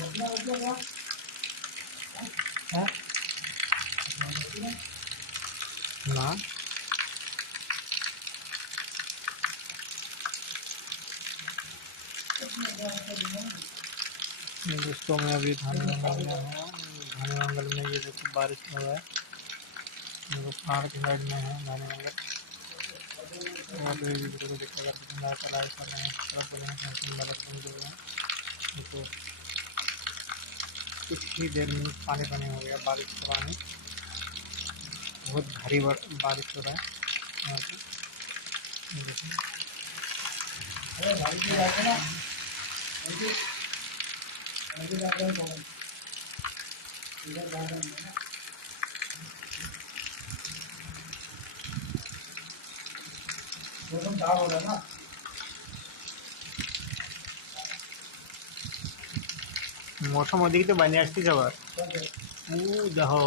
हाँ ना दोस्तों, मैं अभी धानी मंगल में हूँ। धानी मंगल में ये देखो बारिश हो रहा है। देखो पहाड़ के साइड में है धानी मंगल। और ये वीडियो को देखकर अगर पसंद आया तो लाइक कर रहे हैं, सब्सक्राइब कर रहे हैं, बेल जो है। देखो कुछ ही देर में पानी पानी हो गया। बारिश का पानी, बहुत भारी बारिश हो रहा है यहाँ पे। मौसम अधिक तो बने असती जवळ जाहो